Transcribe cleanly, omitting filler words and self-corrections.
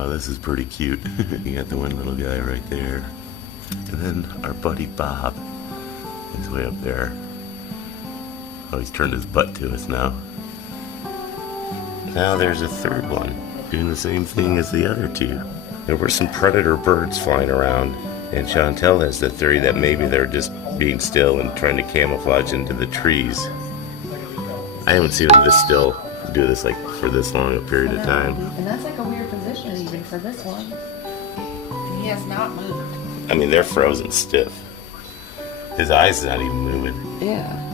Oh, this is pretty cute. You got the one little guy right there. And then our buddy Bob is way up there. Oh, he's turned his butt to us now. Now there's a third one, doing the same thing as the other two. There were some predator birds flying around, and Chantal has the theory that maybe they're just being still and trying to camouflage into the trees. I haven't seen them this still, do this like for this long a period of time. And that's like a weird position even for this one. He has not moved. I mean, they're frozen stiff. His eyes not even moving. Yeah.